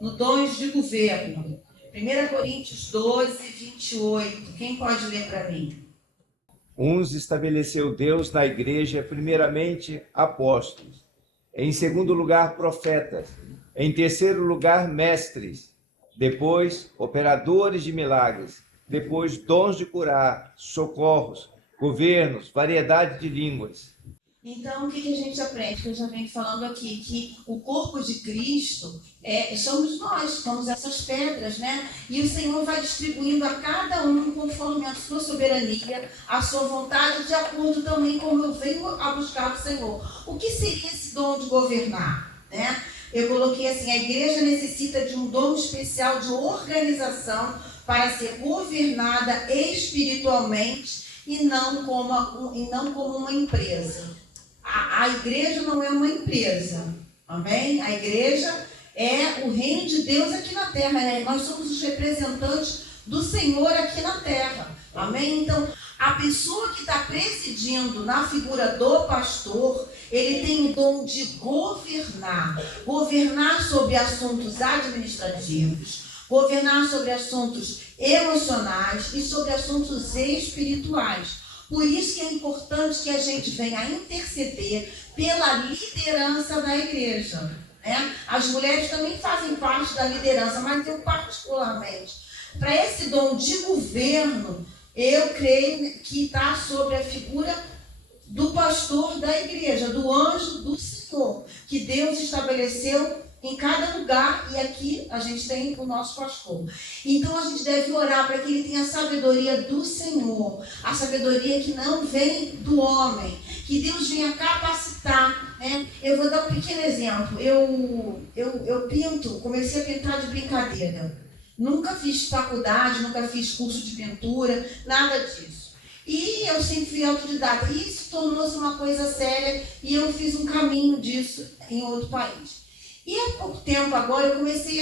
no dons de governo. 1 Coríntios 12, 28. Quem pode ler para mim? Uns estabeleceu Deus na igreja, primeiramente apóstolos, em segundo lugar profetas, em terceiro lugar mestres, depois operadores de milagres, depois dons de curar, socorros, governos, variedade de línguas. Então, o que a gente aprende? Que eu já venho falando aqui, que o corpo de Cristo somos nós, somos essas pedras, né? E o Senhor vai distribuindo a cada um conforme a sua soberania, a sua vontade, de acordo também como eu venho a buscar o Senhor. O que seria esse dom de governar, né? Eu coloquei assim, a igreja necessita de um dom especial de organização para ser governada espiritualmente e não como uma empresa. A igreja não é uma empresa, amém? A igreja é o reino de Deus aqui na terra, né? Nós somos os representantes do Senhor aqui na terra, amém? Então, a pessoa que está presidindo na figura do pastor, ele tem o dom de governar sobre assuntos administrativos, governar sobre assuntos emocionais e sobre assuntos espirituais. Por isso que é importante que a gente venha a interceder pela liderança da igreja, né? As mulheres também fazem parte da liderança, mas eu particularmente, para esse dom de governo, eu creio que está sobre a figura do pastor da igreja, do anjo do Senhor, que Deus estabeleceu em cada lugar, e aqui a gente tem o nosso pastor. Então a gente deve orar para que ele tenha a sabedoria do Senhor, a sabedoria que não vem do homem, que Deus venha capacitar, né? Eu vou dar um pequeno exemplo. Eu pinto, comecei a pintar de brincadeira. Nunca fiz faculdade, nunca fiz curso de pintura, nada disso. E eu sempre fui autodidata. E isso tornou-se uma coisa séria e eu fiz um caminho disso em outro país. E há pouco tempo agora eu comecei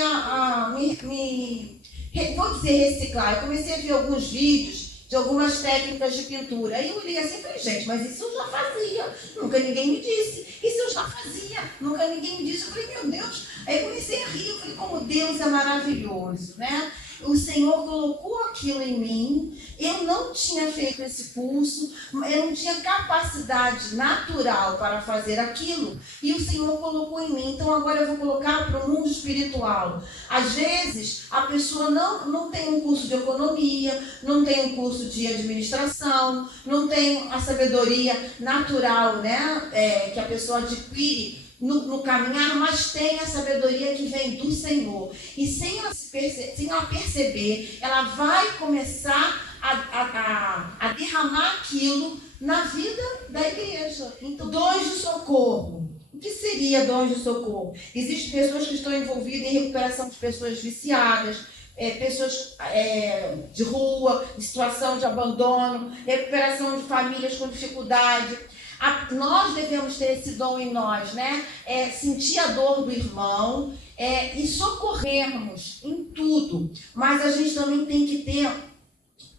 vou dizer reciclar, eu comecei a ver alguns vídeos de algumas técnicas de pintura. Aí eu olhei assim e falei, gente, mas isso eu já fazia, nunca ninguém me disse. Isso eu já fazia, nunca ninguém me disse. Eu falei, meu Deus. Aí eu comecei a rir, eu falei, como Deus é maravilhoso, né? O Senhor colocou aquilo em mim, eu não tinha feito esse curso, eu não tinha capacidade natural para fazer aquilo, e o Senhor colocou em mim. Então agora eu vou colocar para o mundo espiritual. Às vezes a pessoa não tem um curso de economia, não tem um curso de administração, não tem a sabedoria natural, né, que a pessoa adquire no caminhar, mas tem a sabedoria que vem do Senhor. E sem ela perceber, ela vai começar a derramar aquilo na vida da igreja. Então, dons de socorro. O que seria dons de socorro? Existem pessoas que estão envolvidas em recuperação de pessoas viciadas, pessoas de rua, em situação de abandono, recuperação de famílias com dificuldade. Nós devemos ter esse dom em nós, né? Sentir a dor do irmão e socorrermos em tudo. Mas a gente também tem que ter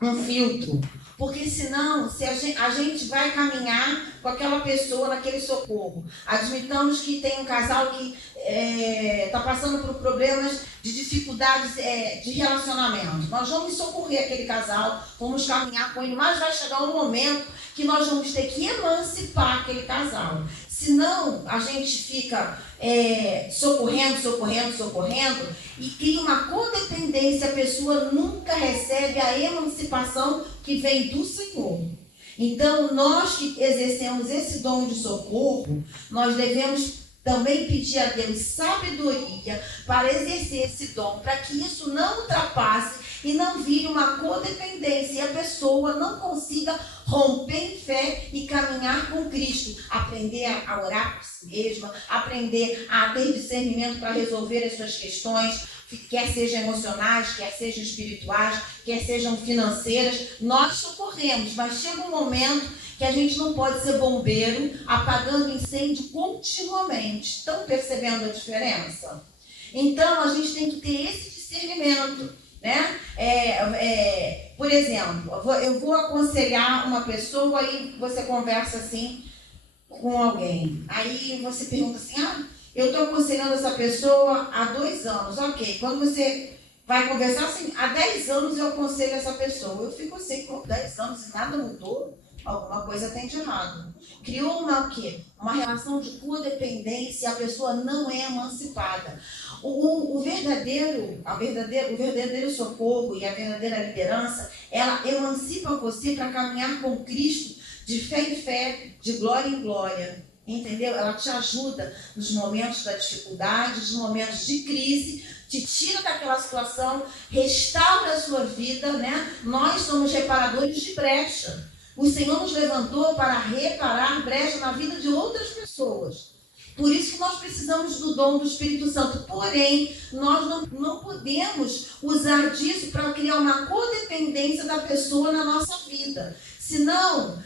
um filtro, porque senão se a gente vai caminhar com aquela pessoa naquele socorro. Admitamos que tem um casal que está passando por problemas de dificuldades de relacionamento. Nós vamos socorrer aquele casal, vamos caminhar com ele, mas vai chegar um momento que nós vamos ter que emancipar aquele casal. Senão a gente fica socorrendo e cria uma codependência, a pessoa nunca recebe a emancipação que vem do Senhor. Então, nós que exercemos esse dom de socorro, nós devemos também pedir a Deus sabedoria para exercer esse dom, para que isso não ultrapasse e não vire uma codependência e a pessoa não consiga romper em fé e caminhar com Cristo, aprender a orar por si mesma, aprender a ter discernimento para resolver as suas questões, quer sejam emocionais, quer sejam espirituais, quer sejam financeiras. Nós socorremos, mas chega um momento que a gente não pode ser bombeiro apagando incêndio continuamente. Estão percebendo a diferença? Então a gente tem que ter esse discernimento, né? Por exemplo, eu vou aconselhar uma pessoa e você conversa assim com alguém. Aí você pergunta assim, eu estou aconselhando essa pessoa há 2 anos, ok. Quando você vai conversar assim, há 10 anos eu aconselho essa pessoa. Eu fico assim, com 10 anos e nada mudou, alguma coisa tem de errado. Criou o quê? Uma relação de codependência e a pessoa não é emancipada. O verdadeiro socorro e a verdadeira liderança, ela emancipa você para caminhar com Cristo de fé em fé, de glória em glória. Entendeu? Ela te ajuda nos momentos da dificuldade, nos momentos de crise, te tira daquela situação, restaura a sua vida, né? Nós somos reparadores de brecha. O Senhor nos levantou para reparar brecha na vida de outras pessoas. Por isso que nós precisamos do dom do Espírito Santo. Porém, nós não podemos usar disso para criar uma codependência da pessoa na nossa vida. Senão,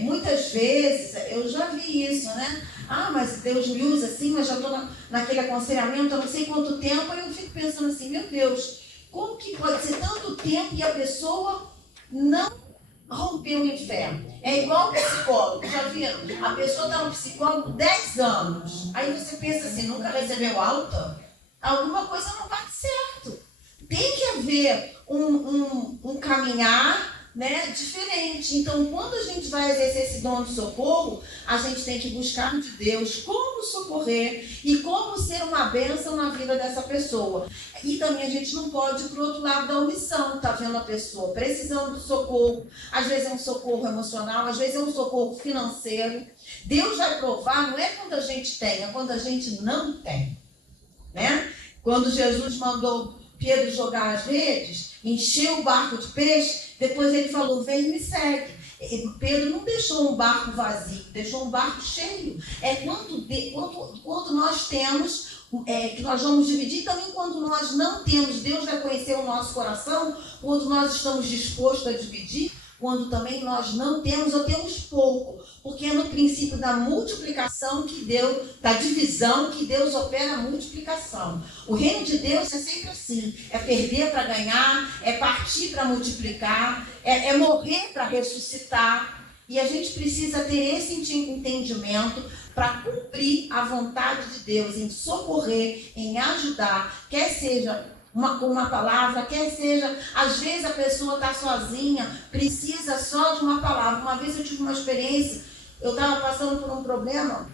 muitas vezes, eu já vi isso, né? Ah, mas Deus me usa assim, mas já estou naquele aconselhamento há não sei quanto tempo, e eu fico pensando assim, meu Deus, como que pode ser tanto tempo que a pessoa não rompeu o inferno? É igual psicólogo, já viram? A pessoa está no psicólogo 10 anos, aí você pensa assim, nunca recebeu alta? Alguma coisa não bate certo. Tem que haver um caminhar, né, diferente. Então, quando a gente vai exercer esse dom de socorro, a gente tem que buscar de Deus como socorrer e como ser uma bênção na vida dessa pessoa. E também a gente não pode ir para o outro lado da omissão, tá vendo a pessoa precisando de socorro, às vezes é um socorro emocional, às vezes é um socorro financeiro. Deus vai provar, não é quando a gente tem, é quando a gente não tem, né? Quando Jesus mandou Pedro jogar as redes, encheu o barco de peixe, depois ele falou, vem e me segue. Pedro não deixou um barco vazio, deixou um barco cheio. Quanto nós temos, que nós vamos dividir, também quando nós não temos, Deus vai conhecer o nosso coração, quando nós estamos dispostos a dividir, quando também nós não temos ou temos pouco, porque é no princípio da multiplicação da divisão, que Deus opera a multiplicação. O reino de Deus é sempre assim, é perder para ganhar, é partir para multiplicar, é morrer para ressuscitar, e a gente precisa ter esse entendimento para cumprir a vontade de Deus, em socorrer, em ajudar, quer seja com uma palavra, quer seja, às vezes a pessoa está sozinha, precisa só de uma palavra. Uma vez eu tive uma experiência, eu estava passando por um problema,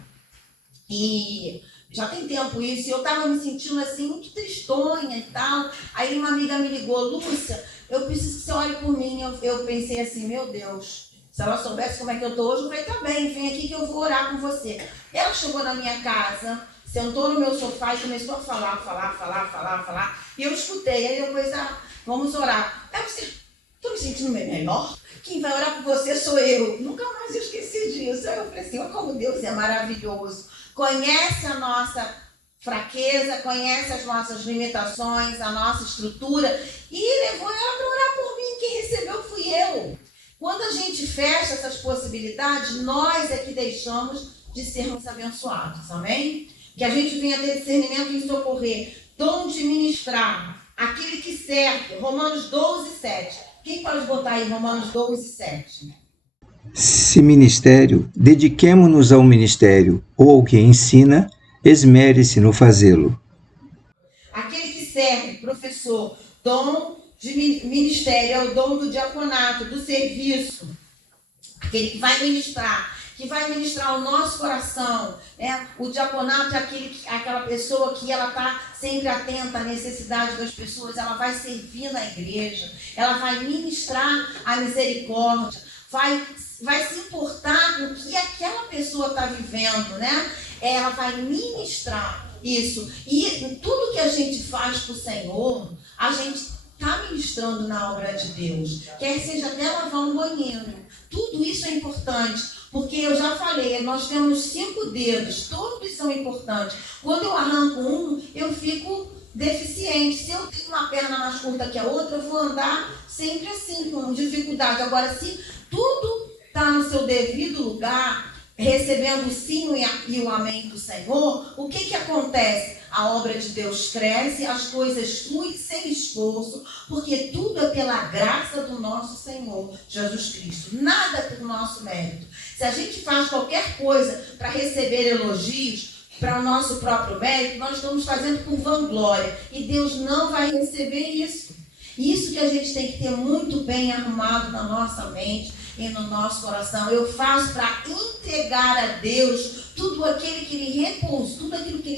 e já tem tempo isso, e eu estava me sentindo assim, muito tristonha e tal. Aí uma amiga me ligou, Lúcia, eu preciso que você ore por mim. Eu pensei assim, meu Deus, se ela soubesse como é que eu estou hoje, eu falei, tá bem, vem aqui que eu vou orar com você. Ela chegou na minha casa, sentou no meu sofá e começou a falar. E eu escutei, aí depois, vamos orar. Aí você, estou me sentindo melhor? Quem vai orar por você sou eu. Nunca mais eu esqueci disso. Aí eu falei assim, olha como Deus é maravilhoso. Conhece a nossa fraqueza, conhece as nossas limitações, a nossa estrutura, e levou ela para orar por mim. Quem recebeu fui eu. Quando a gente fecha essas possibilidades, nós é que deixamos de sermos abençoados, amém? Que a gente venha ter discernimento em socorrer, dom de ministrar, aquele que serve, Romanos 12, 7. Quem pode botar aí Romanos 12, 7? Se ministério, dediquemo-nos ao ministério, ou ao que ensina, esmere-se no fazê-lo. Aquele que serve, professor, dom de ministério, é o dom do diaconato, do serviço. Aquele que vai ministrar o nosso coração, né? O diaconato é aquela pessoa que ela está sempre atenta à necessidade das pessoas, ela vai servir na igreja, ela vai ministrar a misericórdia, vai se importar com o que aquela pessoa está vivendo, né? Ela vai ministrar isso. E tudo que a gente faz para o Senhor, a gente está ministrando na obra de Deus. Quer seja até lavar um banheiro. Tudo isso é importante. Porque eu já falei, nós temos 5 dedos, todos são importantes. Quando eu arranco um, eu fico deficiente. Se eu tenho uma perna mais curta que a outra, eu vou andar sempre assim, com dificuldade. Agora, se tudo está no seu devido lugar, recebendo o sim e o amém do Senhor, o que acontece? A obra de Deus cresce, as coisas fluem sem esforço, porque tudo é pela graça do nosso Senhor Jesus Cristo. Nada por nosso mérito. Se a gente faz qualquer coisa para receber elogios, para o nosso próprio mérito, nós estamos fazendo por vanglória. E Deus não vai receber isso. Isso que a gente tem que ter muito bem arrumado na nossa mente e no nosso coração. Eu faço para entregar a Deus tudo aquilo que Ele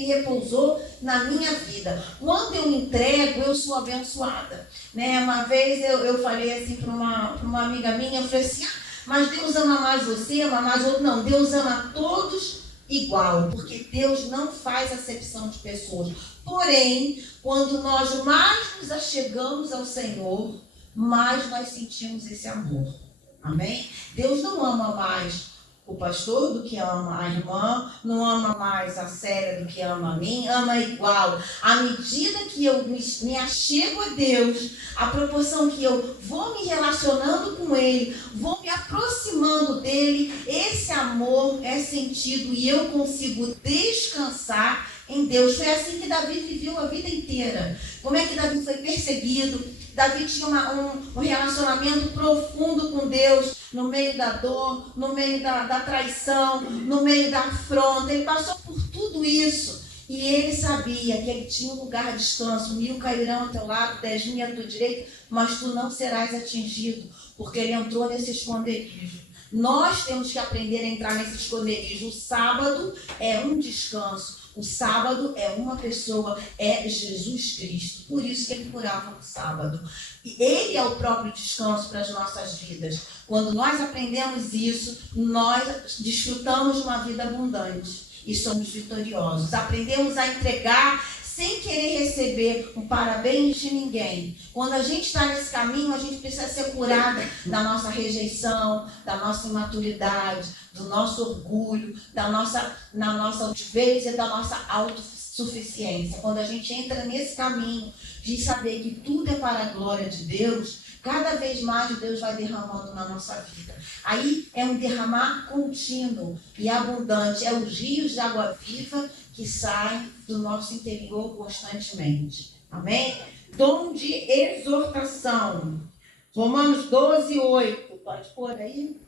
repousou na minha vida. Quando eu entrego, eu sou abençoada. Né? Uma vez eu falei assim para uma amiga minha, eu falei assim, mas Deus ama mais você, ama mais outro. Não, Deus ama todos igual, porque Deus não faz acepção de pessoas. Porém, quando nós mais nos achegamos ao Senhor, mais nós sentimos esse amor. Amém? Deus não ama mais o pastor do que ama a irmã, não ama mais a Célia do que ama a mim, ama igual. À medida que eu me achego a Deus, a proporção que eu vou me relacionando com Ele, vou me aproximando dEle, esse amor é sentido e eu consigo descansar em Deus. Foi assim que Davi viveu a vida inteira. Como é que Davi foi perseguido? Davi tinha um relacionamento profundo com Deus, no meio da dor, no meio da traição, no meio da afronta. Ele passou por tudo isso. E ele sabia que ele tinha um lugar de descanso. 1000 cairão ao teu lado, 10.000 à tua direita, mas tu não serás atingido, porque ele entrou nesse esconderijo. Nós temos que aprender a entrar nesse esconderijo. O sábado é um descanso. O sábado é uma pessoa, é Jesus Cristo. Por isso que ele curava no sábado. E ele é o próprio descanso para as nossas vidas. Quando nós aprendemos isso, nós desfrutamos de uma vida abundante e somos vitoriosos. Aprendemos a entregar sem querer receber um parabéns de ninguém. Quando a gente está nesse caminho, a gente precisa ser curada da nossa rejeição, da nossa imaturidade, do nosso orgulho, da nossa altivez e da nossa autossuficiência. Quando a gente entra nesse caminho de saber que tudo é para a glória de Deus, cada vez mais Deus vai derramando na nossa vida. Aí é um derramar contínuo e abundante. É os rios de água viva que saem do nosso interior constantemente. Amém? Dom de exortação. Romanos 12:8. Pode pôr aí?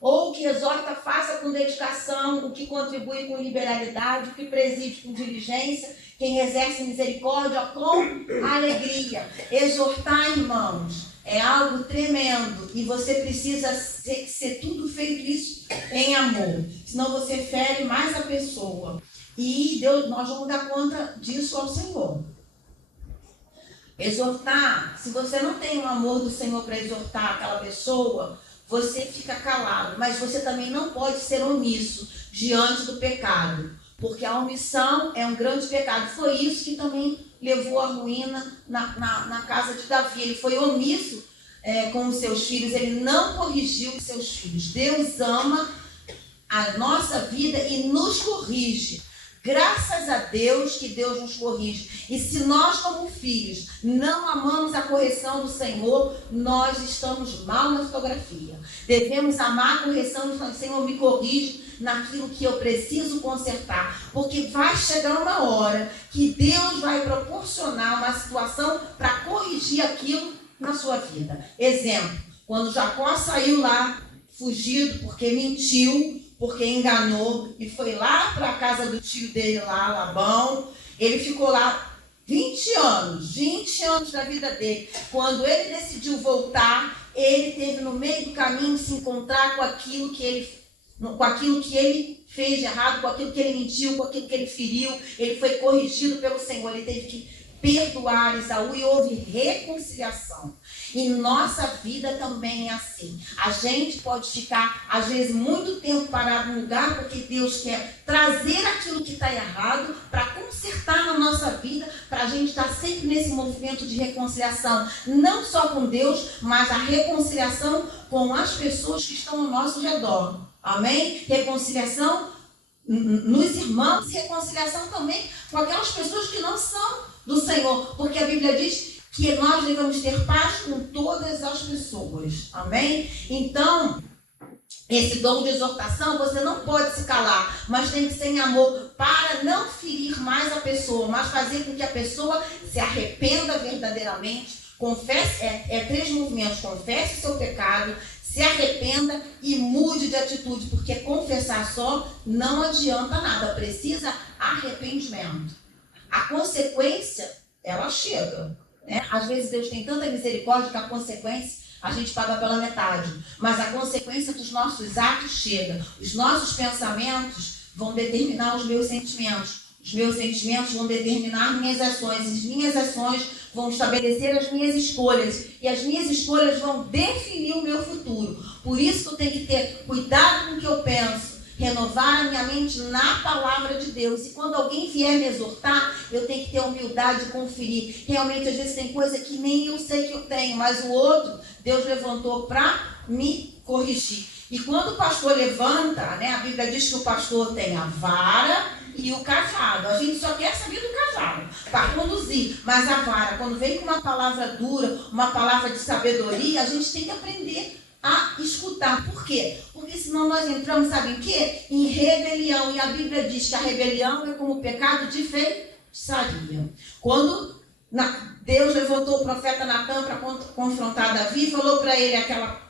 Ou que exorta, faça com dedicação, o que contribui com liberalidade, o que preside com diligência, quem exerce misericórdia com alegria. Exortar, irmãos, é algo tremendo e você precisa ser tudo feito isso em amor, senão você fere mais a pessoa. E Deus, nós vamos dar conta disso ao Senhor. Exortar, se você não tem o amor do Senhor para exortar aquela pessoa, você fica calado, mas você também não pode ser omisso diante do pecado, porque a omissão é um grande pecado. Foi isso que também levou à ruína na casa de Davi. Ele foi omisso com os seus filhos, ele não corrigiu os seus filhos. Deus ama a nossa vida e nos corrige. Graças a Deus que Deus nos corrige. E se nós, como filhos, não amamos a correção do Senhor, nós estamos mal na fotografia. Devemos amar a correção do Senhor. Senhor, me corrige naquilo que eu preciso consertar. Porque vai chegar uma hora que Deus vai proporcionar uma situação para corrigir aquilo na sua vida. Exemplo, quando Jacó saiu lá, fugido porque mentiu, porque enganou e foi lá para a casa do tio dele lá, Labão. Ele ficou lá 20 anos da vida dele. Quando ele decidiu voltar, ele teve no meio do caminho se encontrar com aquilo que ele fez de errado, com aquilo que ele mentiu, com aquilo que ele feriu. Ele foi corrigido pelo Senhor, ele teve que perdoar Esaú e houve reconciliação. E nossa vida também é assim. A gente pode ficar, às vezes, muito tempo parado no lugar, porque Deus quer trazer aquilo que está errado para consertar na nossa vida, para a gente estar sempre nesse movimento de reconciliação, não só com Deus, mas a reconciliação com as pessoas que estão ao nosso redor. Amém? Reconciliação nos irmãos, reconciliação também com aquelas pessoas que não são do Senhor, porque a Bíblia diz que nós devemos ter paz com todas as pessoas. Amém? Então, esse dom de exortação, você não pode se calar, mas tem que ser em amor, para não ferir mais a pessoa, mas fazer com que a pessoa se arrependa verdadeiramente. Confesse, 3 movimentos: confesse o seu pecado, Se arrependa e mude de atitude, porque confessar só não adianta nada, precisa arrependimento. A consequência, ela chega, né? Às vezes Deus tem tanta misericórdia que a consequência a gente paga pela metade, mas a consequência dos nossos atos chega. Os nossos pensamentos vão determinar os meus sentimentos. Os meus sentimentos vão determinar minhas ações. As minhas ações vão estabelecer as minhas escolhas. E as minhas escolhas vão definir o meu futuro. Por isso que eu tenho que ter cuidado com o que eu penso. Renovar a minha mente na palavra de Deus. E quando alguém vier me exortar, eu tenho que ter humildade de conferir. Realmente, às vezes, tem coisa que nem eu sei que eu tenho, mas o outro, Deus levantou para me corrigir. E quando o pastor levanta, né, a Bíblia diz que o pastor tem a vara e o cajado. A gente só quer saber do cajado para conduzir, mas a vara, quando vem com uma palavra dura, uma palavra de sabedoria, a gente tem que aprender a escutar. Por quê? Porque senão nós entramos, sabe em quê? Em rebelião. E a Bíblia diz que a rebelião é como o pecado de feitiçaria. Quando Deus levantou o profeta Natan para confrontar Davi, falou para ele aquela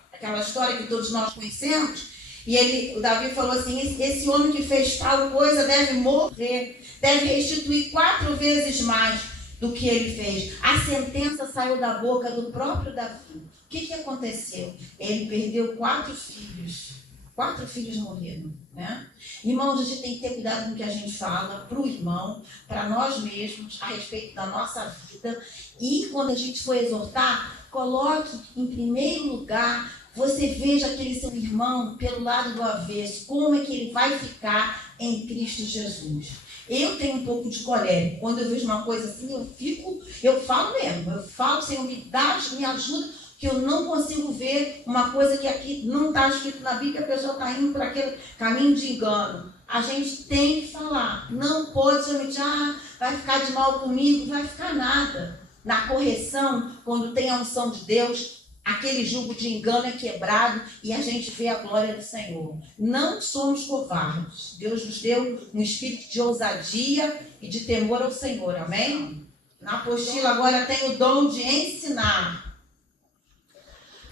história que todos nós conhecemos, e o Davi falou assim: esse homem que fez tal coisa deve morrer, deve restituir 4 vezes mais do que ele fez. A sentença saiu da boca do próprio Davi. O que aconteceu? Ele perdeu 4 filhos. 4 filhos morreram, né? Irmãos, a gente tem que ter cuidado com o que a gente fala para o irmão, para nós mesmos, a respeito da nossa vida. E quando a gente for exortar, coloque em primeiro lugar, você veja aquele seu irmão pelo lado do avesso, como é que ele vai ficar em Cristo Jesus. Eu tenho um pouco de colérico. Quando eu vejo uma coisa assim, eu falo mesmo. Eu falo, Senhor, me ajuda, que eu não consigo ver uma coisa que aqui não está escrito na Bíblia, a pessoa está indo para aquele caminho de engano. A gente tem que falar. Não pode somente, vai ficar de mal comigo, vai ficar nada. Na correção, quando tem a unção de Deus, aquele jugo de engano é quebrado e a gente vê a glória do Senhor. Não somos covardes. Deus nos deu um espírito de ousadia e de temor ao Senhor. Amém? Na apostila agora tem o dom de ensinar.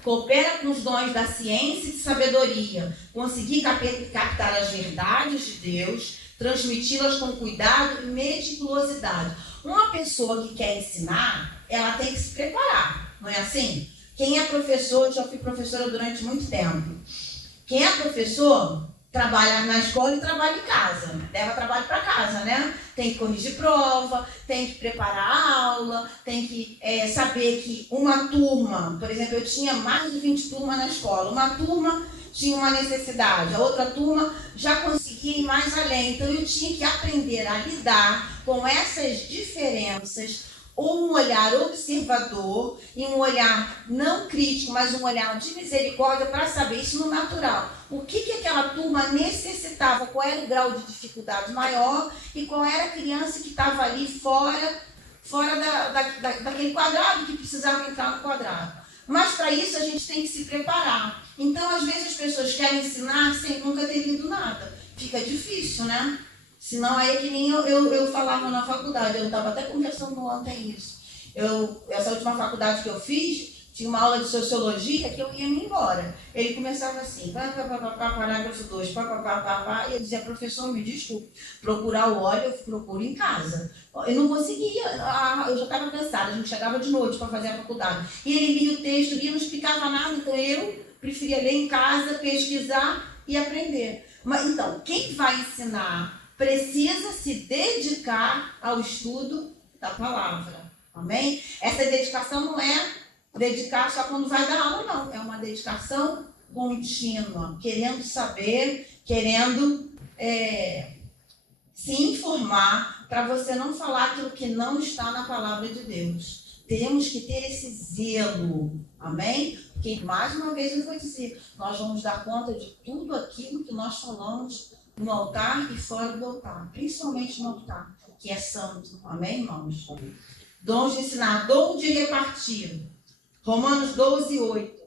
Coopera com os dons da ciência e de sabedoria. Conseguir captar as verdades de Deus, transmiti-las com cuidado e meticulosidade. Uma pessoa que quer ensinar, ela tem que se preparar. Não é assim? Quem é professor, eu já fui professora durante muito tempo. Quem é professor, trabalha na escola e trabalha em casa. Leva trabalho para casa, né? Tem que corrigir prova, tem que preparar a aula, tem que saber que uma turma, por exemplo, eu tinha mais de 20 turmas na escola. Uma turma tinha uma necessidade, a outra turma já conseguia ir mais além. Então eu tinha que aprender a lidar com essas diferenças, ou um olhar observador e um olhar não crítico, mas um olhar de misericórdia para saber isso no natural. O que aquela turma necessitava, qual era o grau de dificuldade maior e qual era a criança que estava ali fora daquele quadrado, que precisava entrar no quadrado. Mas para isso a gente tem que se preparar. Então, às vezes as pessoas querem ensinar sem nunca ter lido nada. Fica difícil, né? Senão é que nem eu falava na faculdade, eu estava até conversando ontem isso. Essa última faculdade que eu fiz, tinha uma aula de sociologia que eu ia me embora. Ele começava assim, parágrafo 2, e eu dizia: professor, me desculpe, procurar o óleo eu procuro em casa. Eu não conseguia, eu já estava cansada, a gente chegava de noite para fazer a faculdade. E ele lia o texto, não explicava nada, então eu preferia ler em casa, pesquisar e aprender. Mas então, quem vai ensinar precisa se dedicar ao estudo da palavra. Amém? Essa dedicação não é dedicar só quando vai dar aula, não. É uma dedicação contínua, querendo saber, querendo se informar, para você não falar aquilo que não está na palavra de Deus. Temos que ter esse zelo. Amém? Porque, mais uma vez, eu vou dizer, nós vamos dar conta de tudo aquilo que nós falamos no altar e fora do altar, principalmente no altar, que é santo. Amém, irmãos? Dons de ensinar, dom de repartir. Romanos 12, 8.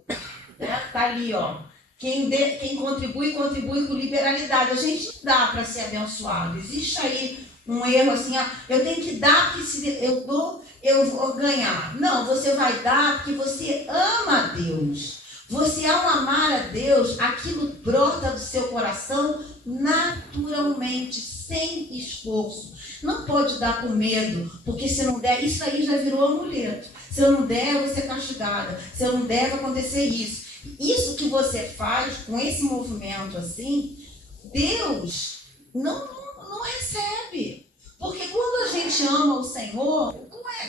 Tá ali, ó. Quem contribui com liberalidade. A gente não dá para ser abençoado. Existe aí um erro assim, eu tenho que dar, porque se eu dou, eu vou ganhar. Não, você vai dar porque você ama a Deus. Você, ao amar a Deus, aquilo brota do seu coração naturalmente, sem esforço. Não pode dar com medo, porque se não der, isso aí já virou amuleto. Se eu não der, eu vou ser castigada. Se eu não der, vai acontecer isso. Isso que você faz com esse movimento assim, Deus não recebe. Porque quando a gente ama o Senhor,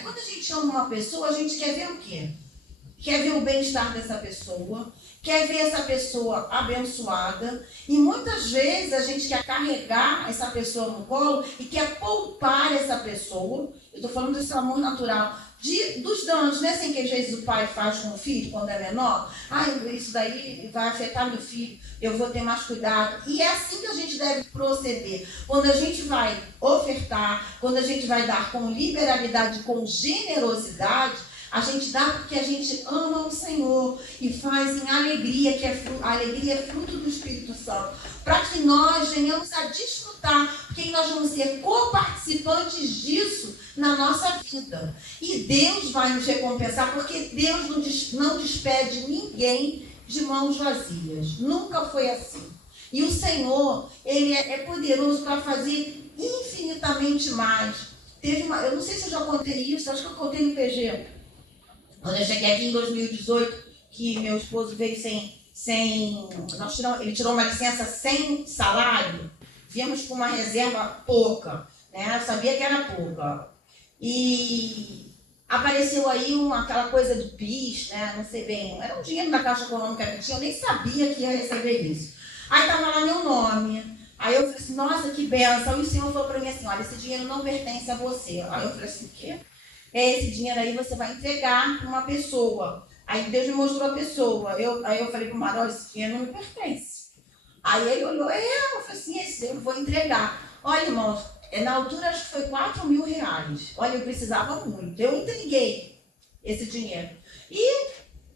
quando a gente ama uma pessoa, a gente quer ver o quê? Quer ver o bem-estar dessa pessoa, quer ver essa pessoa abençoada, e muitas vezes a gente quer carregar essa pessoa no colo e quer poupar essa pessoa. Eu estou falando desse amor natural, dos danos, né? Assim que às vezes o pai faz com o filho quando é menor. Isso daí vai afetar meu filho, eu vou ter mais cuidado. E é assim que a gente deve proceder. Quando a gente vai ofertar, quando a gente vai dar com liberalidade, com generosidade, a gente dá porque a gente ama o Senhor e faz em alegria, a alegria é fruto do Espírito Santo, para que nós venhamos a desfrutar, porque nós vamos ser coparticipantes disso na nossa vida. E Deus vai nos recompensar, porque Deus não despede ninguém de mãos vazias. Nunca foi assim. E o Senhor, Ele é poderoso para fazer infinitamente mais. Eu não sei se eu já contei isso, acho que eu contei no PG. Quando eu cheguei aqui em 2018, que meu esposo veio ele tirou uma licença sem salário, viemos com uma reserva pouca, né? Eu sabia que era pouca. E apareceu aí aquela coisa do PIS, né? Não sei bem, era um dinheiro da Caixa Econômica que tinha, eu nem sabia que ia receber isso. Aí estava lá meu nome. Aí eu falei assim, nossa, que benção. E o Senhor falou para mim assim, olha, esse dinheiro não pertence a você. Aí eu falei assim, o quê? Esse dinheiro aí você vai entregar para uma pessoa. Aí Deus me mostrou a pessoa. Aí eu falei para o Maró, esse dinheiro não me pertence. Aí ele olhou, eu falei assim, esse eu vou entregar. Olha, irmãos, na altura acho que foi R$4.000. Olha, eu precisava muito. Eu entreguei esse dinheiro. E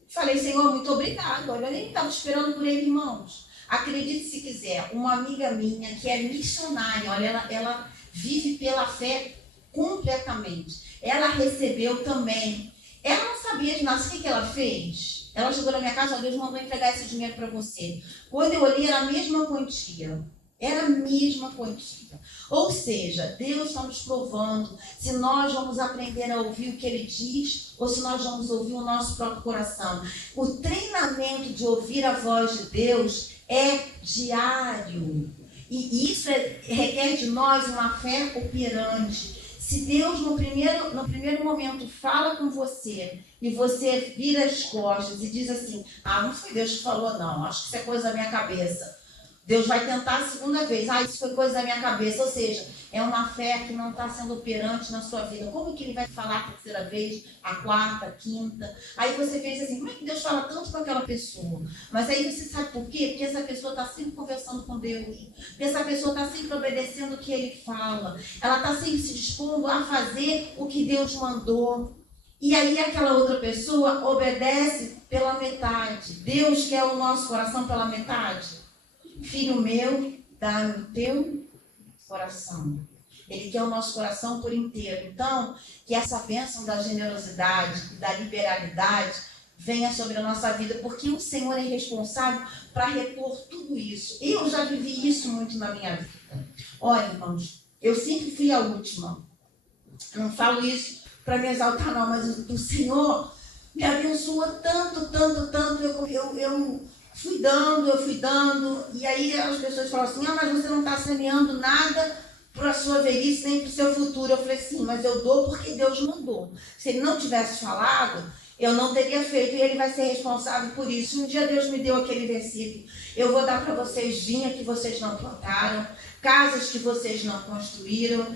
falei, Senhor, muito obrigado. Olha, eu nem estava esperando por ele, irmãos. Acredite se quiser, uma amiga minha que é missionária, olha, ela vive pela fé completamente. Ela recebeu também. Ela não sabia de nada. O que ela fez? Ela chegou na minha casa, Deus mandou entregar esse dinheiro para você. Quando eu olhei, era a mesma quantia. Era a mesma quantia. Ou seja, Deus está nos provando se nós vamos aprender a ouvir o que Ele diz ou se nós vamos ouvir o nosso próprio coração. O treinamento de ouvir a voz de Deus é diário. E isso requer de nós uma fé operante. Se Deus no primeiro momento fala com você e você vira as costas e diz assim, não foi Deus que falou não, acho que isso é coisa da minha cabeça. Deus vai tentar a segunda vez, isso foi coisa da minha cabeça. Ou seja, é uma fé que não está sendo operante na sua vida. Como que Ele vai falar a terceira vez, a quarta, a quinta? Aí você pensa assim, como é que Deus fala tanto com aquela pessoa? Mas aí você sabe por quê? Porque essa pessoa está sempre conversando com Deus. Porque essa pessoa está sempre obedecendo o que Ele fala. Ela está sempre se dispondo a fazer o que Deus mandou. E aí aquela outra pessoa obedece pela metade. Deus quer o nosso coração pela metade. Filho meu, dá-me o teu coração. Ele quer o nosso coração por inteiro. Então, que essa bênção da generosidade, da liberalidade, venha sobre a nossa vida, porque o Senhor é responsável para repor tudo isso. Eu já vivi isso muito na minha vida. Olha, irmãos, eu sempre fui a última. Não falo isso para me exaltar, não, mas o Senhor me abençoou tanto, tanto, tanto. Eu fui dando, e aí as pessoas falam assim, mas você não está semeando nada para a sua velhice, nem para o seu futuro. Eu falei assim, mas eu dou porque Deus mandou. Se Ele não tivesse falado, eu não teria feito, e Ele vai ser responsável por isso. Um dia Deus me deu aquele versículo, eu vou dar para vocês vinha que vocês não plantaram, casas que vocês não construíram,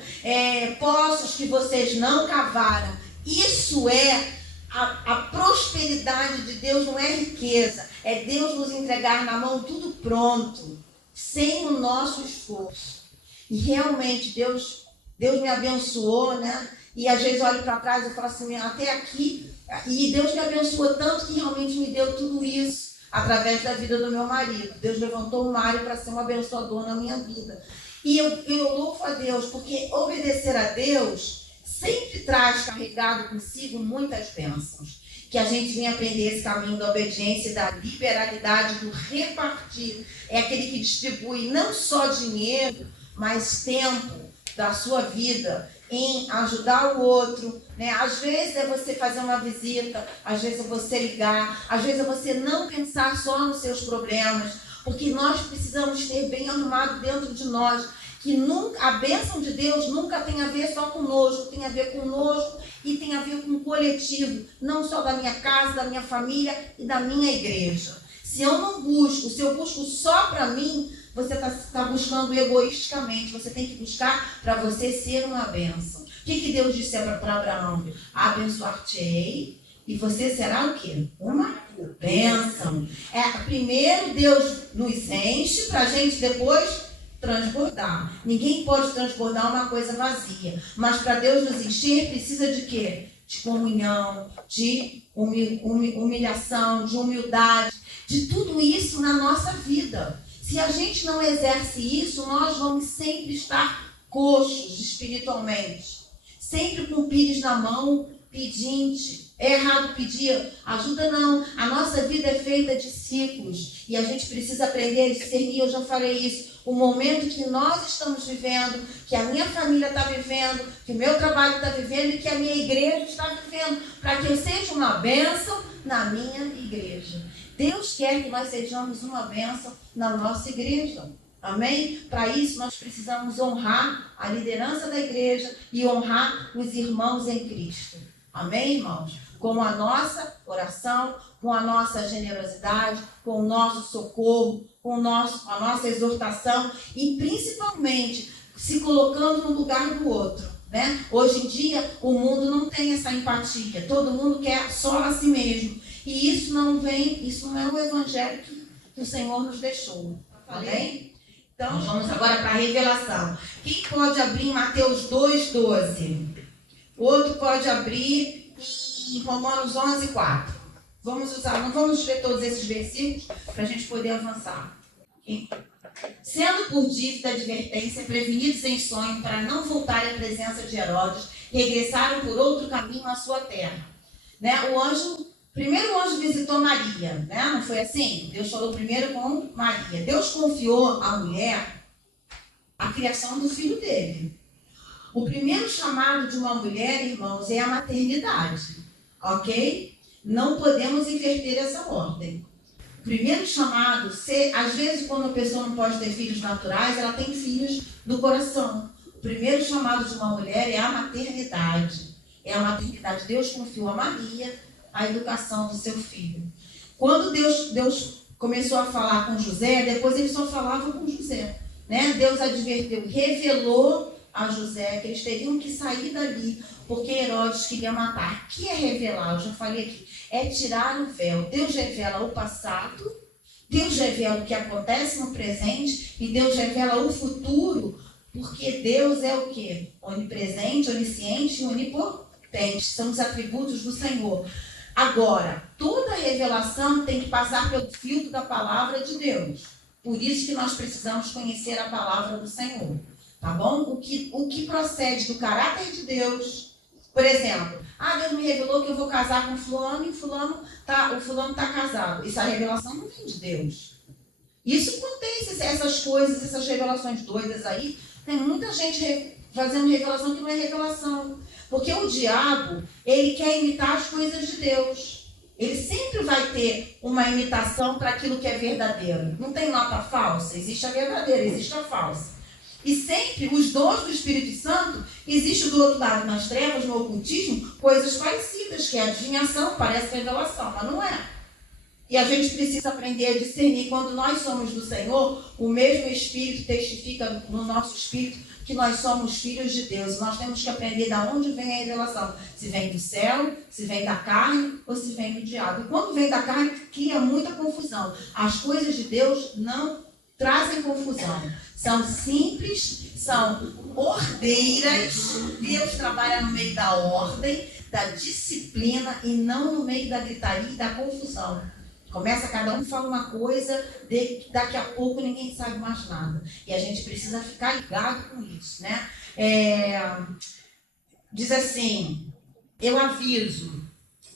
poços que vocês não cavaram. Isso é a prosperidade de Deus, não é riqueza, é Deus nos entregar na mão tudo pronto, sem o nosso esforço. E realmente Deus me abençoou, né? E às vezes eu olho para trás e falo assim, até aqui, e Deus me abençoou tanto que realmente me deu tudo isso através da vida do meu marido. Deus levantou o Mário para ser um abençoador na minha vida. E eu louvo a Deus, porque obedecer a Deus sempre traz carregado consigo muitas bênçãos. que a gente venha aprender esse caminho da obediência, da liberalidade, do repartir. É aquele que distribui não só dinheiro, mas tempo da sua vida em ajudar o outro, né? Às vezes é você fazer uma visita, às vezes é você ligar, às vezes é você não pensar só nos seus problemas, porque nós precisamos ter bem arrumado dentro de nós, que nunca, a bênção de Deus nunca tem a ver só conosco, tem a ver conosco e tem a ver com o coletivo, não só da minha casa, da minha família e da minha igreja. Se eu não busco, se eu busco só para mim, você está buscando egoisticamente. Você tem que buscar para você ser uma bênção. O que Deus disse para Abraão? Abençoar-te-ei e você será o quê? Uma bênção. Primeiro Deus nos enche para a gente depois transbordar. Ninguém pode transbordar uma coisa vazia. Mas para Deus nos encher precisa de quê? De comunhão, de humilhação, de humildade, de tudo isso na nossa vida. Se a gente não exerce isso, nós vamos sempre estar coxos espiritualmente. Sempre com o pires na mão, pedinte. É errado pedir ajuda, não. A nossa vida é feita de ciclos. E a gente precisa aprender a discernir, eu já falei isso. O momento que nós estamos vivendo, que a minha família está vivendo, que o meu trabalho está vivendo e que a minha igreja está vivendo. Para que eu seja uma bênção na minha igreja. Deus quer que nós sejamos uma bênção na nossa igreja. Amém? Para isso nós precisamos honrar a liderança da igreja e honrar os irmãos em Cristo. Amém, irmãos? Com a nossa oração, com a nossa generosidade, com o nosso socorro, com a nossa exortação e principalmente se colocando no lugar do outro. Né? Hoje em dia o mundo não tem essa empatia. Todo mundo quer só a si mesmo. E isso não é o evangelho que o Senhor nos deixou. Amém? Então, vamos agora para a revelação. Quem pode abrir em Mateus 2,12? O outro pode abrir em Romanos 11,4. Não vamos ler todos esses versículos para a gente poder avançar. Sendo por dívida advertência, prevenidos em sonho para não voltarem à presença de Herodes, regressaram por outro caminho à sua terra. Né? Primeiro o anjo visitou Maria, né? Não foi assim? Deus falou primeiro com Maria. Deus confiou à mulher a criação do filho dele. O primeiro chamado de uma mulher, irmãos, é a maternidade, ok? Não podemos inverter essa ordem. O primeiro chamado, às vezes quando a pessoa não pode ter filhos naturais, ela tem filhos do coração. O primeiro chamado de uma mulher é a maternidade. É a maternidade. Deus confiou a Maria a educação do seu filho. Quando Deus começou a falar com José, depois ele só falava com José. Né? Deus advertiu, revelou a José que eles teriam que sair dali, porque Herodes queria matar. O que é revelar? Eu já falei aqui. É tirar o véu. Deus revela o passado, Deus revela o que acontece no presente e Deus revela o futuro, porque Deus é o quê? Onipresente, onisciente e onipotente. São os atributos do Senhor. Agora, toda revelação tem que passar pelo filtro da palavra de Deus. Por isso que nós precisamos conhecer a palavra do Senhor. Tá bom? O que procede do caráter de Deus. Por exemplo, Deus me revelou que eu vou casar com fulano e o fulano está casado. Essa revelação não vem de Deus. Isso acontece, essas coisas, essas revelações doidas aí. Tem muita gente fazendo revelação que não é revelação. Porque o diabo, ele quer imitar as coisas de Deus. Ele sempre vai ter uma imitação para aquilo que é verdadeiro. Não tem nota falsa, existe a verdadeira, existe a falsa. E sempre os dons do Espírito Santo, existe do outro lado, nas trevas, no ocultismo, coisas parecidas, que é adivinhação, parece revelação, mas não é. E a gente precisa aprender a discernir. Quando nós somos do Senhor, o mesmo Espírito testifica no nosso espírito que nós somos filhos de Deus. Nós temos que aprender de onde vem a revelação. Se vem do céu, se vem da carne ou se vem do diabo. E quando vem da carne, cria muita confusão. As coisas de Deus não trazem confusão. São simples, são ordeiras. Deus trabalha no meio da ordem, da disciplina e não no meio da gritaria e da confusão. Começa, cada um fala uma coisa, daqui a pouco ninguém sabe mais nada. E a gente precisa ficar ligado com isso, né? Diz assim, eu aviso,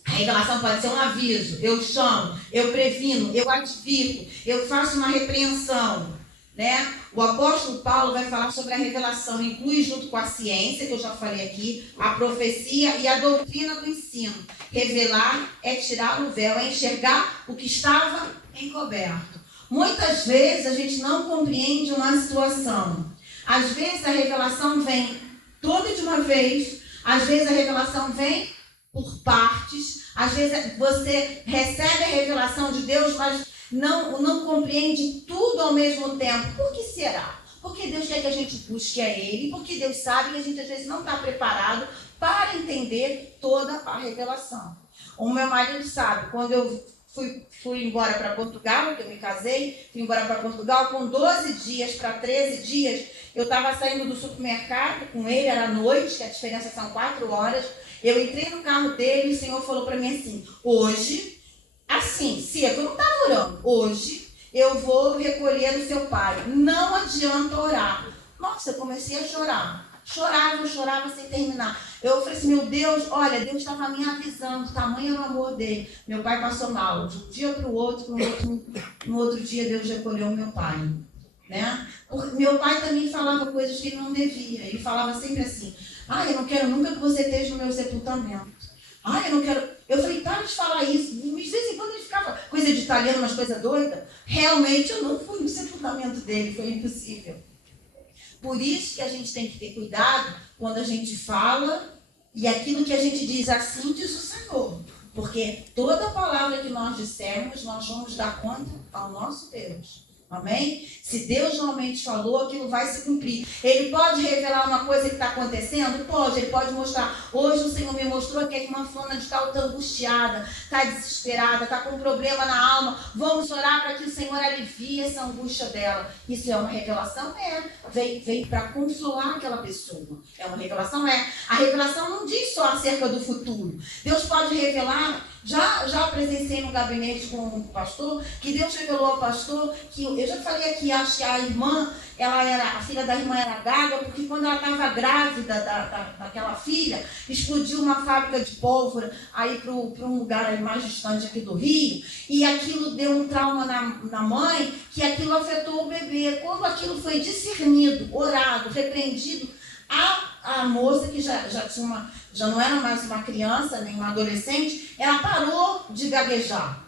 A revelação pode ser um aviso, eu chamo, eu previno, eu advirto, eu faço uma repreensão, né? O apóstolo Paulo vai falar sobre a revelação, inclui junto com a ciência, que eu já falei aqui, a profecia e a doutrina do ensino. Revelar é tirar o véu, é enxergar o que estava encoberto. Muitas vezes a gente não compreende uma situação. Às vezes a revelação vem toda de uma vez, às vezes a revelação vem por partes, às vezes você recebe a revelação de Deus, mas não compreende tudo ao mesmo tempo. Por que será? Porque Deus quer que a gente busque a Ele, porque Deus sabe que a gente às vezes não está preparado para entender toda a revelação. O meu marido sabe, quando eu fui embora para Portugal, que eu me casei, fui embora para Portugal, com 12 dias para 13 dias, eu estava saindo do supermercado com ele, era noite, que a diferença são 4 horas, eu entrei no carro dele e o Senhor falou para mim assim, hoje, assim, seco, eu não estava orando, hoje eu vou recolher o seu pai, não adianta orar. Nossa, eu comecei a chorar. Chorava sem terminar. Eu falei assim, meu Deus, olha, Deus estava me avisando, tamanho era o amor dele. Meu pai passou mal, de um dia para o outro, no outro dia Deus recolheu o meu pai. Né? Meu pai também falava coisas que ele não devia. Ele falava sempre assim, eu não quero nunca que você esteja no meu sepultamento. Eu não quero... Eu falei, para de falar isso. De vez em quando ele ficava coisa de italiano, umas coisas doidas. Realmente eu não fui no sepultamento dele, foi impossível. Por isso que a gente tem que ter cuidado quando a gente fala e aquilo que a gente diz assim diz o Senhor. Porque toda palavra que nós dissermos, nós vamos dar conta ao nosso Deus. Amém? Se Deus realmente falou, aquilo vai se cumprir. Ele pode revelar uma coisa que está acontecendo? Pode. Ele pode mostrar. Hoje o Senhor me mostrou que a irmã fulana de tal está angustiada, está desesperada, está com um problema na alma. Vamos orar para que o Senhor alivie essa angústia dela. Isso é uma revelação? Vem para consolar aquela pessoa. É uma revelação? A revelação não diz só acerca do futuro. Deus pode revelar... Já presenciei no gabinete com o pastor, que Deus revelou ao pastor, que eu já falei aqui, acho que a irmã, a filha da irmã era gaga, porque quando ela estava grávida daquela filha, explodiu uma fábrica de pólvora aí para um lugar aí mais distante aqui do Rio, e aquilo deu um trauma na mãe, que aquilo afetou o bebê. Quando aquilo foi discernido, orado, repreendido, a moça que já não era mais uma criança, nem uma adolescente, ela parou de gaguejar.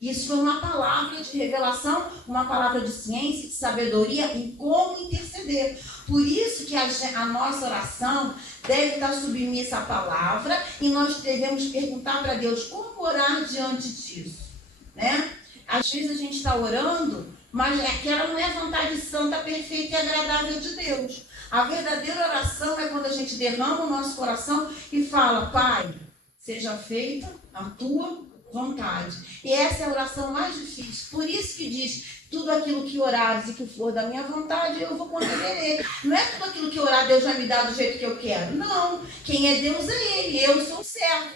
Isso foi uma palavra de revelação, uma palavra de ciência, de sabedoria em como interceder. Por isso que a nossa oração deve estar submissa à palavra e nós devemos perguntar para Deus como orar diante disso. Né? Às vezes a gente está orando, mas aquela não é a vontade santa, perfeita e agradável de Deus. A verdadeira oração é quando a gente derrama o nosso coração e fala, Pai, seja feita a tua vontade. E essa é a oração mais difícil. Por isso que diz, tudo aquilo que orares e que for da minha vontade, eu vou conceder. Não é tudo aquilo que orar, Deus vai me dar do jeito que eu quero. Não. Quem é Deus é Ele. Eu sou o servo.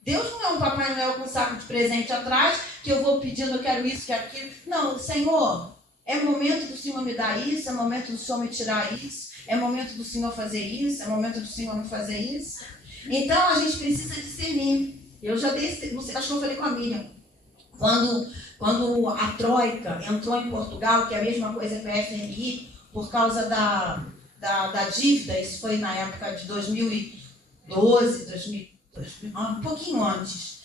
Deus não é um Papai Noel com um saco de presente atrás, que eu vou pedindo, eu quero isso, quero aquilo. Não, Senhor, é momento do Senhor me dar isso, é momento do Senhor me tirar isso. É momento do Senhor fazer isso, é momento do Senhor não fazer isso. Então, a gente precisa discernir. Eu já dei, acho que eu falei com a Miriam. Quando a Troika entrou em Portugal, que é a mesma coisa que a FMI, por causa da dívida, isso foi na época de 2012, um pouquinho antes,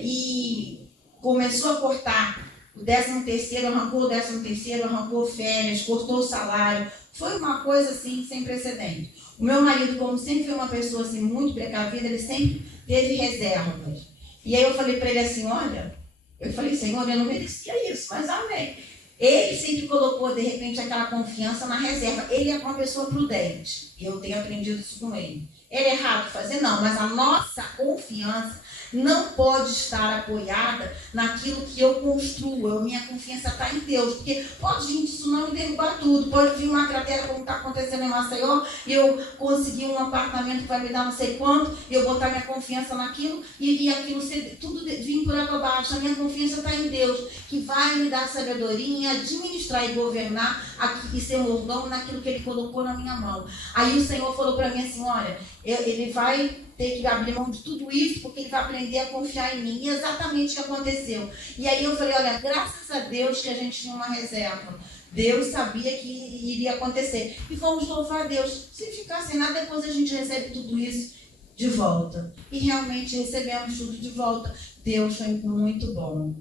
e começou a cortar o 13º, arrancou o 13º, arrancou férias, cortou o salário. Foi uma coisa assim sem precedente. O meu marido, como sempre foi uma pessoa assim, muito precavida, ele sempre teve reservas. E aí eu falei para ele assim, olha, eu falei, Senhor, eu não merecia isso, mas amém. Ele sempre colocou, de repente, aquela confiança na reserva. Ele é uma pessoa prudente. E eu tenho aprendido isso com ele. Ele é errado fazer? Não, mas a nossa confiança não pode estar apoiada naquilo que eu construo. A minha confiança está em Deus. Porque pode vir tsunami e derrubar tudo. Pode vir uma cratera como está acontecendo em Maceió e eu conseguir um apartamento que vai me dar não sei quanto e eu botar minha confiança naquilo e aquilo tudo vir por água abaixo. A minha confiança está em Deus, que vai me dar sabedoria, administrar e governar e ser mordomo naquilo que Ele colocou na minha mão. Aí o Senhor falou para mim assim, olha, Ele vai ter que abrir mão de tudo isso, porque ele vai aprender a confiar em mim. E exatamente o que aconteceu. E aí eu falei, olha, graças a Deus que a gente tinha uma reserva. Deus sabia que iria acontecer. E vamos louvar a Deus. Se ficar sem nada, depois a gente recebe tudo isso de volta. E realmente recebemos tudo de volta. Deus foi muito bom.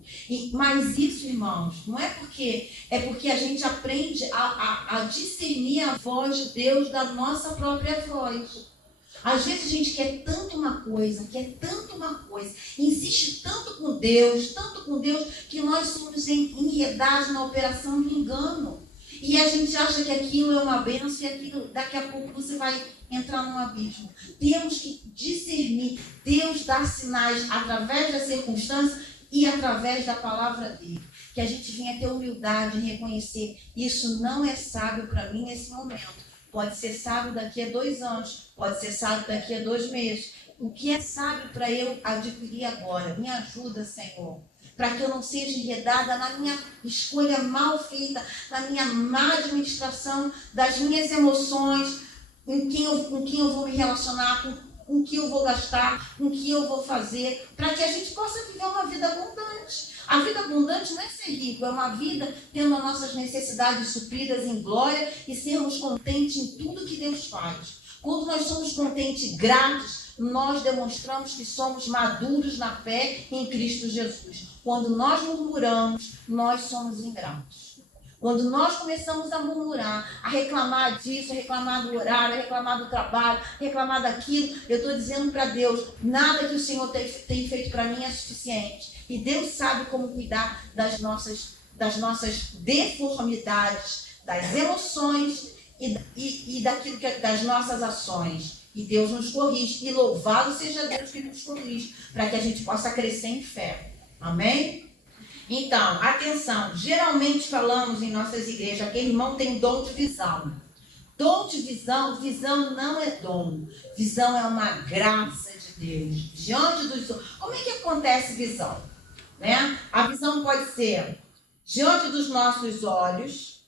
Mas isso, irmãos, não é porque... É porque a gente aprende a discernir a voz de Deus da nossa própria voz. Às vezes a gente quer tanto uma coisa, insiste tanto com Deus, que nós somos enredados na operação do engano. E a gente acha que aquilo é uma bênção e aquilo, daqui a pouco você vai entrar num abismo. Temos que discernir. Deus dá sinais através das circunstâncias e através da palavra dele. Que a gente venha ter humildade em reconhecer, isso não é sábio para mim nesse momento. Pode ser sábio daqui a 2 anos, pode ser sábio daqui a 2 meses. O que é sábio para eu adquirir agora? Me ajuda, Senhor, para que eu não seja enredada na minha escolha mal feita, na minha má administração das minhas emoções, com quem eu vou me relacionar, com o que eu vou gastar, com o que eu vou fazer, para que a gente possa viver uma vida abundante. A vida abundante não é ser rico, é uma vida tendo as nossas necessidades supridas em glória e sermos contentes em tudo que Deus faz. Quando nós somos contentes e gratos, nós demonstramos que somos maduros na fé em Cristo Jesus. Quando nós murmuramos, nós somos ingratos. Quando nós começamos a murmurar, a reclamar disso, a reclamar do horário, a reclamar do trabalho, a reclamar daquilo, eu estou dizendo para Deus, nada que o Senhor tem feito para mim é suficiente. E Deus sabe como cuidar das nossas deformidades, das emoções e daquilo das nossas ações. E Deus nos corrige. E louvado seja Deus que nos corrige, para que a gente possa crescer em fé. Amém? Então, atenção. Geralmente falamos em nossas igrejas, aquele irmão tem dom de visão. Dom de visão, visão não é dom. Visão é uma graça de Deus. Diante dos... Como é que acontece visão? Né? A visão pode ser diante dos nossos olhos,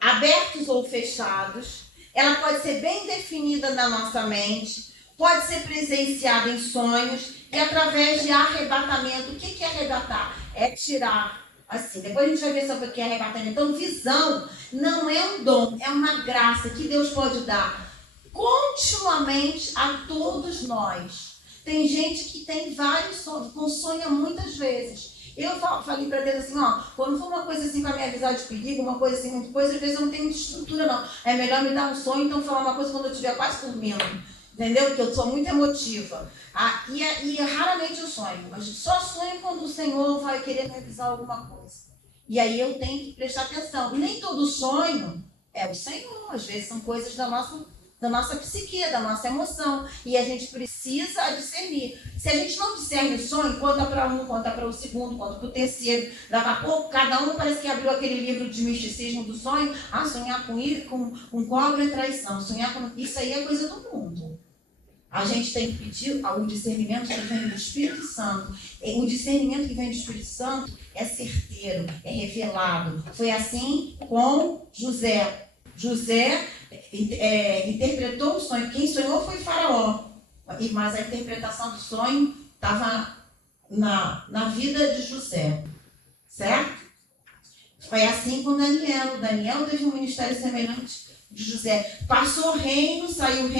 abertos ou fechados. Ela pode ser bem definida na nossa mente, pode ser presenciada em sonhos e através de arrebatamento. O que é arrebatar? É tirar, assim. Depois a gente vai ver sobre o que é arrebatamento. Então, visão não é um dom, é uma graça que Deus pode dar continuamente a todos nós. Tem gente que tem vários sonhos, sonha muitas vezes. Eu falei para Deus assim, ó, quando for uma coisa assim para me avisar de perigo, uma coisa assim, muita coisa, às vezes eu não tenho muita estrutura, não. É melhor me dar um sonho, então falar uma coisa quando eu estiver quase dormindo. Entendeu? Porque eu sou muito emotiva. E raramente eu sonho, mas só sonho quando o Senhor vai querer me avisar alguma coisa. E aí eu tenho que prestar atenção. Nem todo sonho é o Senhor, às vezes são coisas da nossa psique, da nossa emoção. E a gente precisa discernir. Se a gente não discerne o sonho, conta para um, conta para o segundo, conta para o terceiro. Daqui a pouco, cada um parece que abriu aquele livro de misticismo do sonho. Sonhar com cobra é traição. Sonhar com... Isso aí é coisa do mundo. A gente tem que pedir o discernimento que vem do Espírito Santo. O discernimento que vem do Espírito Santo é certeiro, é revelado. Foi assim com José. José interpretou o sonho. Quem sonhou foi Faraó. Mas a interpretação do sonho estava na vida de José. Certo? Foi assim com Daniel. Daniel teve um ministério semelhante de José. Passou o reino, saiu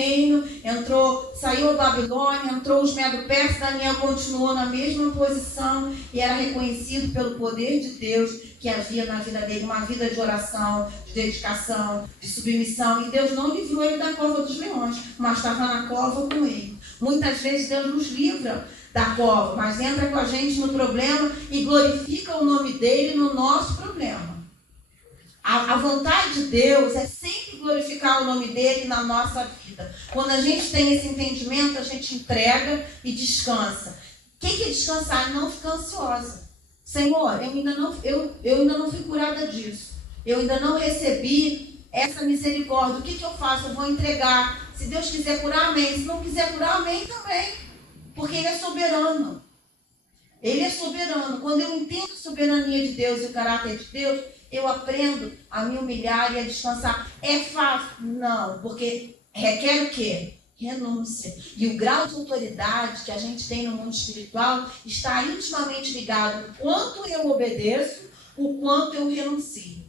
a Babilônia, entrou os Medo-Persas. Daniel continuou na mesma posição e era reconhecido pelo poder de Deus que havia na vida dele, uma vida de oração, de dedicação, de submissão. E Deus não livrou ele da cova dos leões, mas estava na cova com ele. Muitas vezes Deus nos livra da cova, mas entra com a gente no problema e glorifica o nome dele no nosso problema. A vontade de Deus é sempre glorificar o nome dele na nossa vida. Quando a gente tem esse entendimento, a gente entrega e descansa. O que é descansar? Não ficar ansiosa. Senhor, eu ainda não fui curada disso. Eu ainda não recebi essa misericórdia. O que eu faço? Eu vou entregar. Se Deus quiser curar, amém. Se não quiser curar, amém também. Porque Ele é soberano. Ele é soberano. Quando eu entendo a soberania de Deus e o caráter de Deus, eu aprendo a me humilhar e a descansar. É fácil? Não, porque requer o quê? renúncia. E o grau de autoridade que a gente tem no mundo espiritual está intimamente ligado o quanto eu obedeço, o quanto eu renuncio.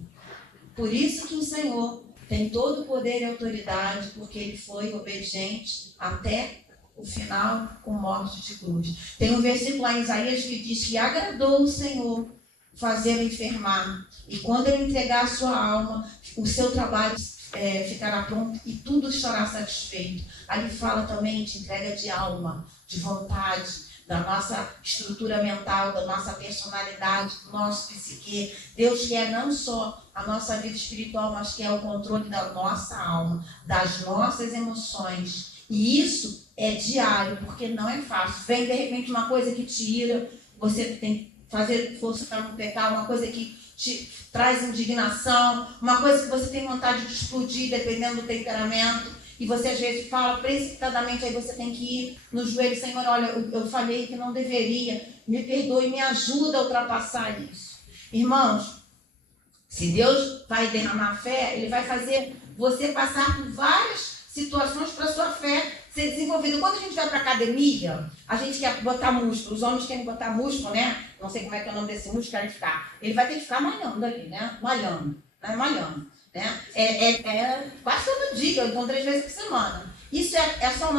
Por isso que o Senhor tem todo o poder e autoridade, porque Ele foi obediente até o final com morte de cruz. Tem um versículo lá em Isaías que diz que agradou o Senhor fazê-lo enfermar. E quando Ele entregar a sua alma, o seu trabalho ficará pronto e tudo estará satisfeito. Ali fala também de entrega de alma, de vontade, da nossa estrutura mental, da nossa personalidade, do nosso psique. Deus quer não só a nossa vida espiritual, mas quer o controle da nossa alma, das nossas emoções. E isso é diário, porque não é fácil. Vem de repente uma coisa que tira, você tem que fazer força para não pecar, uma coisa que te traz indignação, uma coisa que você tem vontade de explodir, dependendo do temperamento, e você às vezes fala precipitadamente, aí você tem que ir no joelho, Senhor, olha, eu falei que não deveria, me perdoe, me ajuda a ultrapassar isso. Irmãos, se Deus vai derramar fé, Ele vai fazer você passar por várias situações para a sua fé ser desenvolvida. Quando a gente vai para a academia, a gente quer botar músculo, os homens querem botar músculo, né? Não sei como é que é o nome desse músculo, querem ficar. Ele vai ter que ficar malhando ali, né? Malhando, né? Quase todo dia, então 3 vezes por semana. Isso é só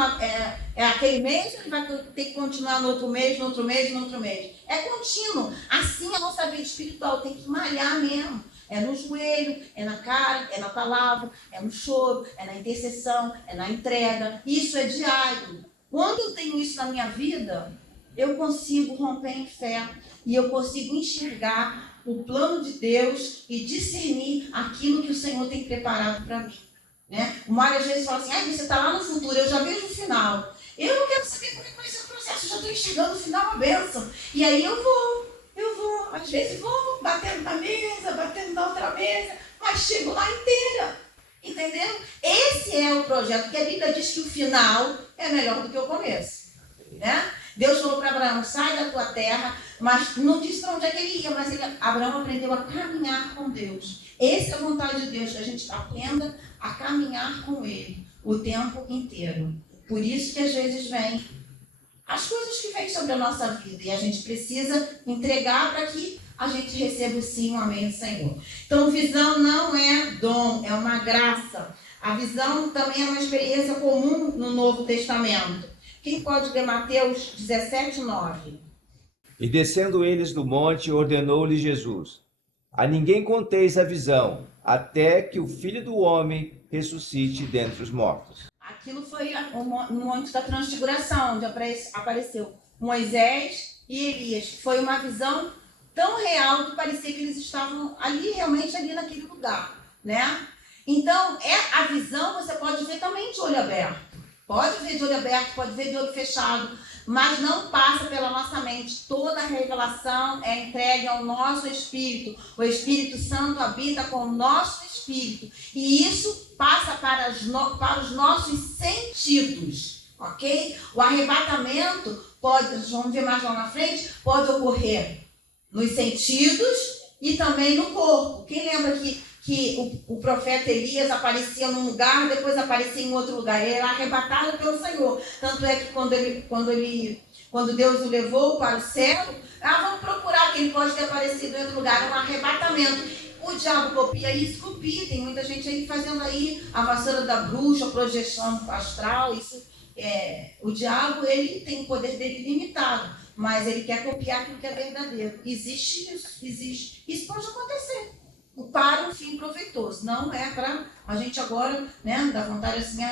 aquele mês, ele vai ter que continuar no outro mês, no outro mês, no outro mês. É contínuo. Assim a nossa vida espiritual tem que malhar mesmo. É no joelho, é na cara, é na palavra, é no choro, é na intercessão, é na entrega. Isso é diário. Quando eu tenho isso na minha vida, eu consigo romper em fé e eu consigo enxergar o plano de Deus e discernir aquilo que o Senhor tem preparado para mim. Né? O Mário às vezes fala assim, você está lá no futuro, eu já vejo o final. Eu não quero saber como é que vai ser o processo, eu já estou enxergando o final, a bênção. E aí eu vou, às vezes vou batendo na mesa, batendo na outra mesa, mas chego lá inteira. Entendeu? Esse é o projeto, porque a Bíblia diz que o final é melhor do que o começo. Né? Deus falou para Abraão, sai da tua terra, mas não disse para onde é que ele ia, mas Abraão aprendeu a caminhar com Deus. Essa é a vontade de Deus, que a gente aprenda a caminhar com Ele o tempo inteiro. Por isso que às vezes vem as coisas que vêm sobre a nossa vida e a gente precisa entregar para que a gente receba o sim, o amém do Senhor. Então, visão não é dom, é uma graça. A visão também é uma experiência comum no Novo Testamento. Quem pode ler Mateus 17:9? E descendo eles do monte, ordenou-lhe Jesus: a ninguém conteis a visão, até que o Filho do Homem ressuscite dentre os mortos. Aquilo foi no Monte da Transfiguração, onde apareceu Moisés e Elias. Foi uma visão tão real que parecia que eles estavam ali, realmente ali naquele lugar, né? Então, a visão você pode ver também de olho aberto. Pode ver de olho aberto, pode ver de olho fechado, mas não passa pela nossa mente. Toda a revelação é entregue ao nosso espírito. O Espírito Santo habita com o nosso espírito. E isso passa para os nossos sentidos, ok? O arrebatamento pode, vamos ver mais lá na frente, pode ocorrer nos sentidos e também no corpo. Quem lembra que o profeta Elias aparecia num lugar, depois aparecia em outro lugar? Ele era arrebatado pelo Senhor. Tanto é que quando Deus o levou para o céu, vamos procurar que ele pode ter aparecido em outro lugar, um arrebatamento. O diabo copia isso, copia. Tem muita gente aí fazendo aí a vassoura da bruxa, a projeção astral. Isso, o diabo, ele tem o poder dele limitado, mas ele quer copiar aquilo que é verdadeiro. Existe isso, existe. Isso pode acontecer para um fim proveitoso. Não é para a gente agora, né, dar vontade assim,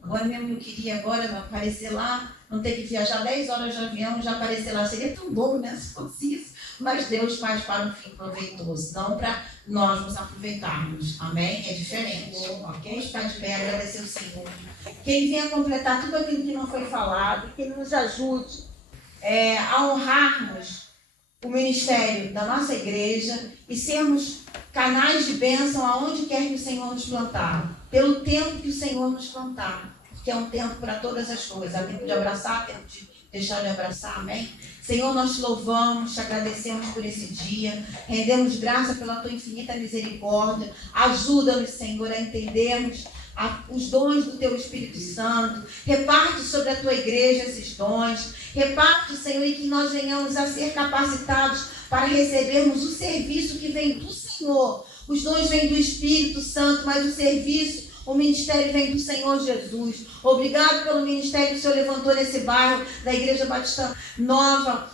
agora mesmo eu queria agora aparecer lá, não ter que viajar 10 horas de avião e já aparecer lá. Seria tão bom, né, se fosse isso. Mas Deus faz para um fim proveitoso, não para nós nos aproveitarmos. Amém? É diferente. Ok? Está de pé, agradecer ao Senhor. Que Ele venha completar tudo aquilo que não foi falado, que Ele nos ajude a honrarmos o ministério da nossa igreja e sermos canais de bênção aonde quer que o Senhor nos plantar, pelo tempo que o Senhor nos plantar, porque é um tempo para todas as coisas. Há tempo de abraçar, há tempo de deixar de abraçar, amém? Senhor, nós te louvamos, te agradecemos por esse dia, rendemos graça pela tua infinita misericórdia. Ajuda-nos, Senhor, a entendermos os dons do teu Espírito Santo. Reparte sobre a tua igreja esses dons. Reparte, Senhor, e que nós venhamos a ser capacitados para recebermos o serviço que vem do Senhor. Os dons vêm do Espírito Santo, mas o serviço, o ministério vem do Senhor Jesus. Obrigado pelo ministério que o Senhor levantou nesse bairro da Igreja Batista Nova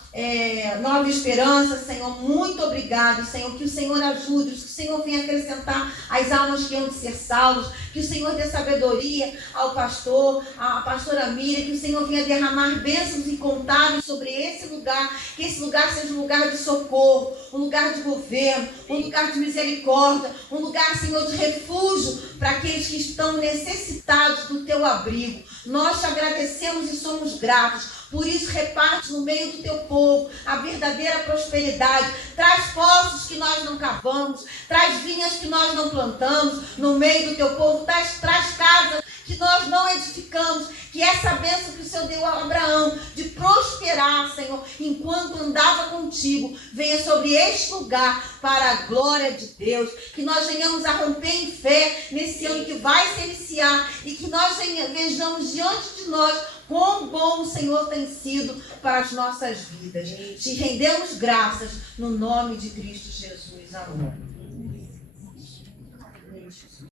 Esperança, Senhor. Muito obrigado, Senhor. Que o Senhor ajude, que o Senhor venha acrescentar as almas que hão de ser salvas. Que o Senhor dê sabedoria ao pastor, à pastora Miriam. Que o Senhor venha derramar bênçãos incontáveis sobre esse lugar. Que esse lugar seja um lugar de socorro, um lugar de governo, um lugar de misericórdia, um lugar, Senhor, de refúgio para aqueles que estão necessitados do teu abrigo. Nós te agradecemos e somos gratos. Por isso, reparte no meio do teu povo a verdadeira prosperidade. Traz poços que nós não cavamos, traz vinhas que nós não plantamos no meio do teu povo, traz casas que nós não edificamos. Que essa bênção que o Senhor deu a Abraão de prosperar, Senhor, enquanto andava contigo, venha sobre este lugar para a glória de Deus. Que nós venhamos a romper em fé nesse ano que vai se iniciar e que nós vejamos diante de nós quão bom o Senhor tem sido para as nossas vidas. Te rendemos graças no nome de Cristo Jesus. Amém.